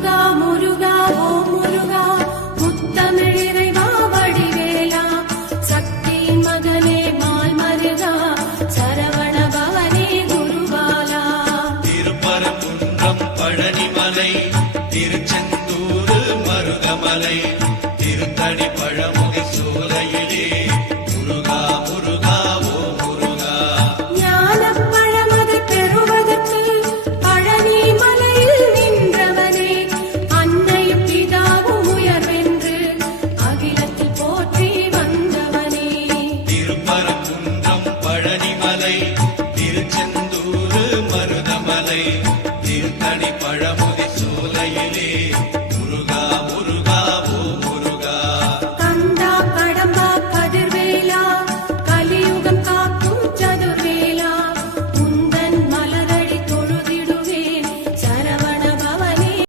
முருகா முருகா ஓம் முருகா முத்தமிழிறைவா வடிவேலா சக்தியின் மகனே மால் மருகா சரவண பவனே குருபாலா திருப்பரங்குன்றம் பழனிமலை திருச்செந்தூர் மருகமலை